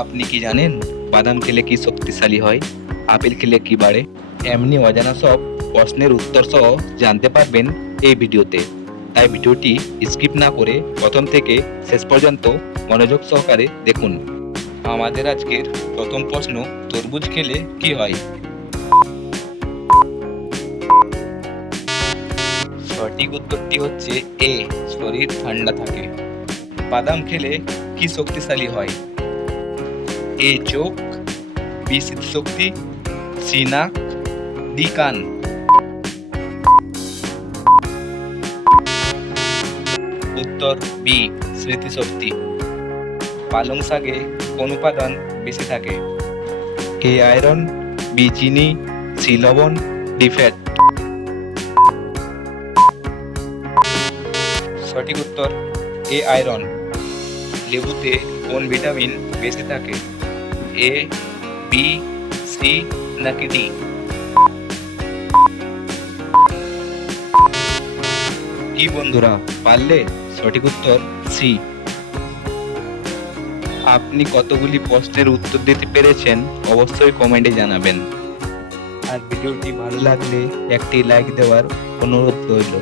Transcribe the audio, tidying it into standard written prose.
আপনি কি জানেন বাদাম খেলে কি শক্তিশালী হয়, আপেল খেলে কি বাড়ে? এমনি অজানা সব প্রশ্নের উত্তর সহ জানতে পারবেন এই ভিডিওতে। তাই ভিডিওটি স্কিপ না করে প্রথম থেকে শেষ পর্যন্ত মনোযোগ সহকারে দেখুন। আমাদের আজকের প্রথম প্রশ্ন, তরমুজ খেলে কি হয়? সঠিক উত্তরটি হচ্ছে এ, শরীর ঠান্ডা থাকে। বাদাম খেলে কি শক্তিশালী হয়? এ চোখ, বি স্মৃতিশক্তি, সি নাক, ডি কান। উত্তর বি, স্মৃতিশক্তি। পালং শাকে কোন উপাদান বেশি থাকে? এ আয়রন, বি চিনি, সি লবণ, ডি ফ্যাট। সঠিক উত্তর এ আয়রন। লেবুতে কোন ভিটামিন বেশি থাকে? এ, বি, সি নাকি ডি? কি বন্ধুরা, পারলে? সঠিক উত্তর সি। আপনি কতগুলি প্রশ্নের উত্তর দিতে পেরেছেন অবশ্যই কমেন্টে জানাবেন। আর ভিডিওটি ভালো লাগলে একটি লাইক দেওয়ার অনুরোধ রইল।